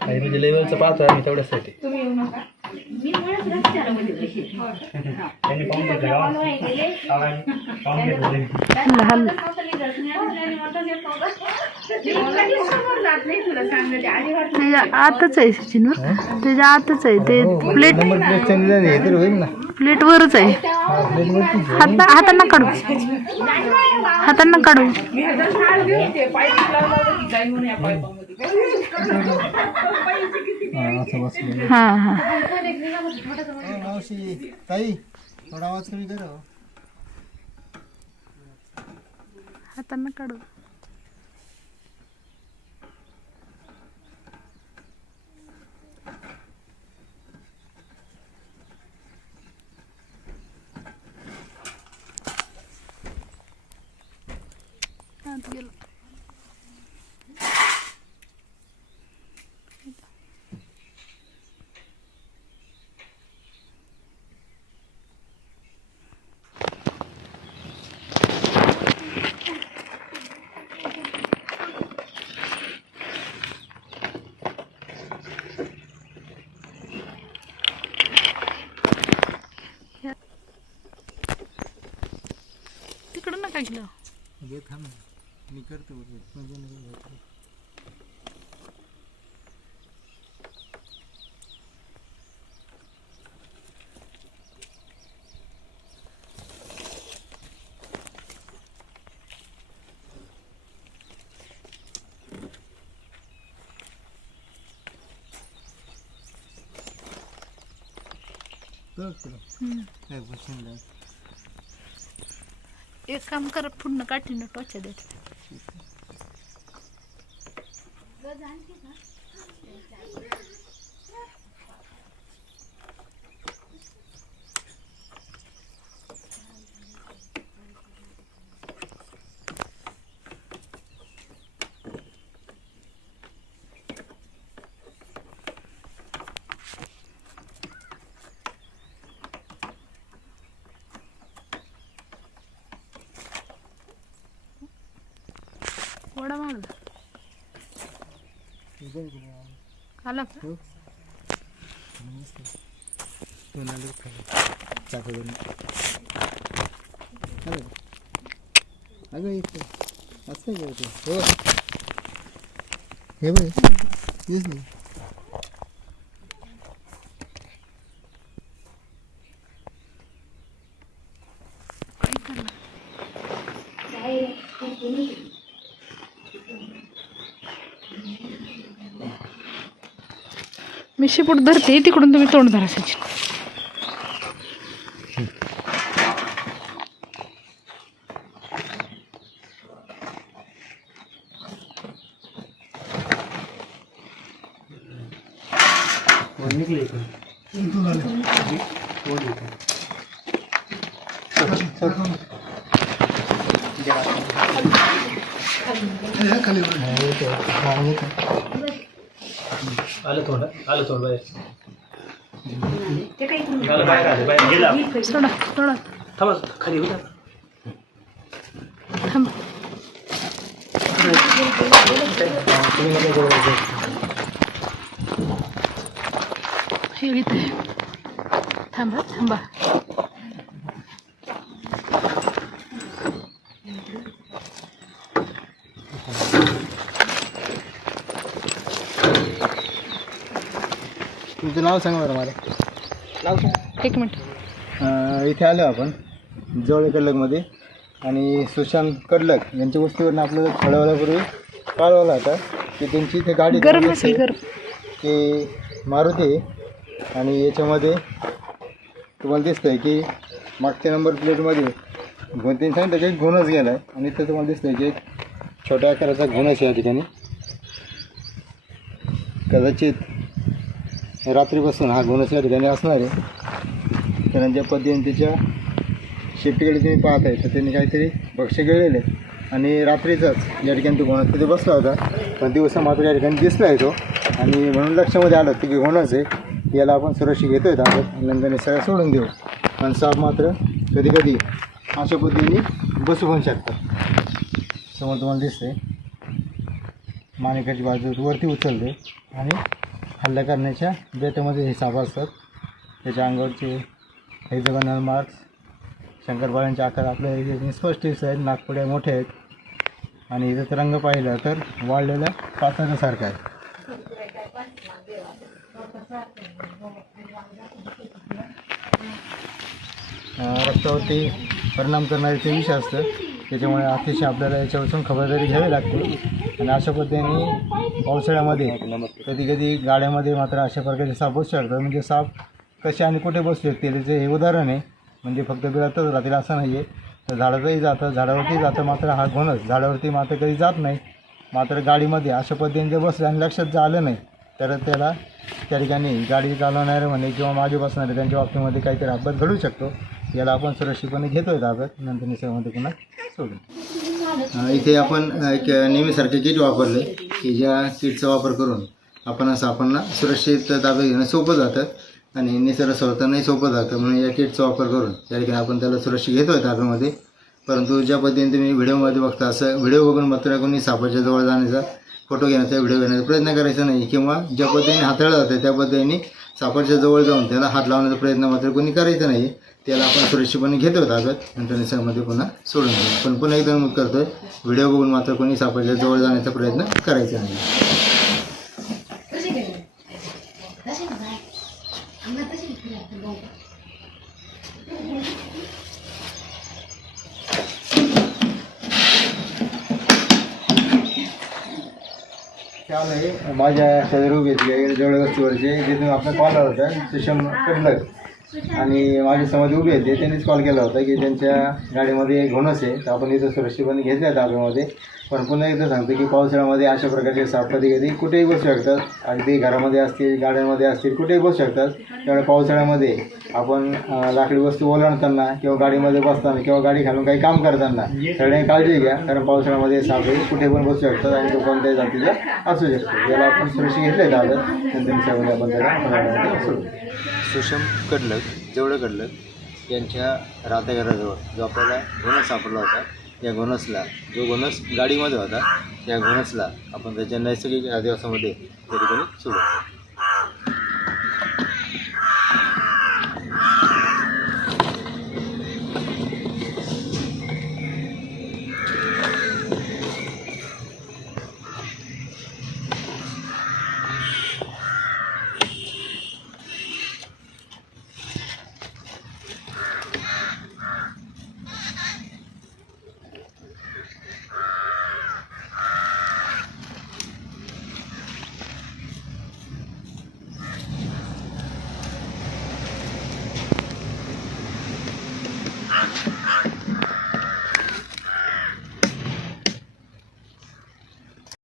आणि म्हणजे लेवलचं पाहतो आम्ही तेवढ्यासाठी त्यांनी पाहून घेतलं पाहून घेतलं. त्याच्या आतच आहे सचिन त्याच्या आतच आहे ते प्लेट प्लेटवरच आहे हा आहे. हात हातांना काढू हातांना काढू हा, असं बसलेलं. हा हा हो, मावशी ताई थोडा आवाज कमी करा हो. हातांना काढू आत गेलं. गेलं घे थांब. मी करतो. म्हणजे नाही होत. बघ तुला. काय बसून राह. एक काम कर पूर्ण काठीनं टोचा देत. वडा मार इकडे आला का दोन खाली. अगं इथे असं काय हो. हे बघ नाही मी शिपूट धरते तिकडून तुम्ही तोंड धरा सचिन निघले आलं थोडं आलं थोडं बाहेर. आलं बाहेर आलं बाहेर गेला. सोडा सोडा थांबा खाली होता थांब. हे थांबा थांबा. तुमचं नाव सांगा बरं मला. नाव सांग. एक मिनिट. अं, इथे आलो आपण जवळ कडलकमध्ये आणि सुशांत कडलक यांच्या गोष्टीवरून आपल्याला वेळापूर्वी कळवला होता की त्यांची इथे गाडी गरम असेल. गरम. की मारुती आहे आणि याच्यामध्ये तुम्हाला दिसतं आहे की मागच्या नंबर प्लेटमध्ये दोन तीन सांगितलं की एक गुणच गेला आहे आणि इथं तुम्हाला दिसतं आहे की एक छोट्या आकाराचा घोणस या ठिकाणी. कदाचित रात्रीपासून हा घोणस ठिकाणी असणार आहे. कारण ज्या पद्धतीने त्याच्या शेपटीकडे तुम्ही पाहत आहे तर त्यांनी काहीतरी भक्ष गिळलेले आणि रात्रीचाच या ठिकाणी तो घोणस तिथे बसला होता पण दिवसा मात्र या ठिकाणी दिसला आहे तो. आणि म्हणून लक्षामध्ये आलं की घोणस आहे. याला आपण सुरक्षित घेतो आहे आपण नंतर सगळं सोडून देऊ. पण साप मात्र कधी कधी अशा पद्धतीने बसू पण शकतात. समोर तुम्हाला दिसते माणिकाची बाजू वरती उचलते आणि हल्ला करण्याच्या बेतामध्ये हे साप असतात. त्याच्या अंगावरचे हेक्झागोनल मार्क्स शंकरबाळांचे आकार आपल्या स्पष्ट दिसत आहेत. नागपुड्या मोठ्या आहेत. आणि इथं रंग पाहिला तर वाढलेल्या पात्रासारखा आहे. रक्तावरती परिणाम करणारे ते विष असतं. त्याच्यामुळे अतिशय आपल्याला याच्यापासून खबरदारी घ्यावी लागते. आणि अशा पद्धतीने पावसाळ्यामध्ये कधी कधी गाड्यामध्ये मात्र अशा प्रकारचे साप बसू शकतात. म्हणजे साप कसे आणि कुठे बसू शकते त्याचे हे उदाहरण आहे. म्हणजे फक्त बिळातच राहतील असं नाही आहे तर झाडातही जातं झाडावरती जातं मात्र हा घोणच झाडावरती मात्र कधी जात नाही. मात्र गाडीमध्ये अशा पद्धतीने जर बसलं आणि लक्षात जर आलं नाही तर त्याला त्या ठिकाणी गाडी चालवणारे म्हणे किंवा मागे बसणारे त्यांच्या बाबतीमध्ये काहीतरी अपघात घडू शकतो. याला आपण सुरक्षितपणे घेतोय ताब्यात. नंतर निसर्गामध्ये पुन्हा सोडून. इथे आपण एक नेहमीसारखे किट वापरले की ज्या किटचा वापर करून आपण असं आपण सुरक्षित ताब्यात घेणं सोपं जातं आणि निसर्ग सोडतानाही सोपं जातं. म्हणून या किटचा वापर करून त्या ठिकाणी आपण त्याला सुरक्षित घेतोय ताब्यामध्ये परंतु ज्या पद्धतीने तुम्ही व्हिडिओमध्ये बघता असं व्हिडिओ बघून मात्र कोणी सापाच्या जवळ जाण्याचा फोटो घेण्याचा व्हिडिओ घेण्याचा प्रयत्न करायचा नाही किंवा ज्या पद्धतीने हाताळलं जातं त्या पद्धतीने सापाच्या जवळ जाऊन त्याला हात लावण्याचा प्रयत्न मात्र कोणी करायचा नाही. त्याला आपण सुरक्षितपणे घेतो ताब्यात नंतर निसर्गामध्ये पुन्हा सोडून देऊ. पण पुन्हा एकदा नमूद करतोय व्हिडिओ बघून मात्र कोणी सापडल्या जवळ जाण्याचा प्रयत्न करायचा नाही. आहे माझ्या शेजारी उभी जवळ वस्तीवरचे जे तुम्ही आपला कॉल आला होता सुषम कडलक आणि माझ्या समाज उभे होते त्यांनीच कॉल केला होता की त्यांच्या गाडीमध्ये घोणस आहे तर आपण इथं सुरक्षितपणे घेतल्या आहे ताब्यामध्ये पण पुन्हा एकदा सांगतो की पावसाळ्यामध्ये अशा प्रकारचे साप कधी कधी कुठेही बसू शकतात. अगदी घरामध्ये असतील गाड्यांमध्ये असतील कुठेही बसू शकतात. त्यामुळे पावसाळ्यामध्ये आपण लाकडी वस्तू ओलांडताना किंवा गाडीमध्ये बसताना किंवा गाडी घालून काही काम करताना सगळ्यांनी काळजी घ्या. कारण पावसाळ्यामध्ये साप हे कुठे पण बसू शकतात आणि तो कोणत्याही जातीचा असू शकतो. याला आपण सुरक्षित घेतले ताब्यात त्यांच्यामध्ये आपण त्याला फवारणी सुषम कडलक जेवढं कडलक यांच्या राहत्याघराजवळ जो आपल्याला घोणस सापडला होता या घोणसला जो घोणस गाडीमध्ये होता त्या घोणसला आपण त्याच्या नैसर्गिक आदिवासामध्ये त्या ठिकाणी सोडू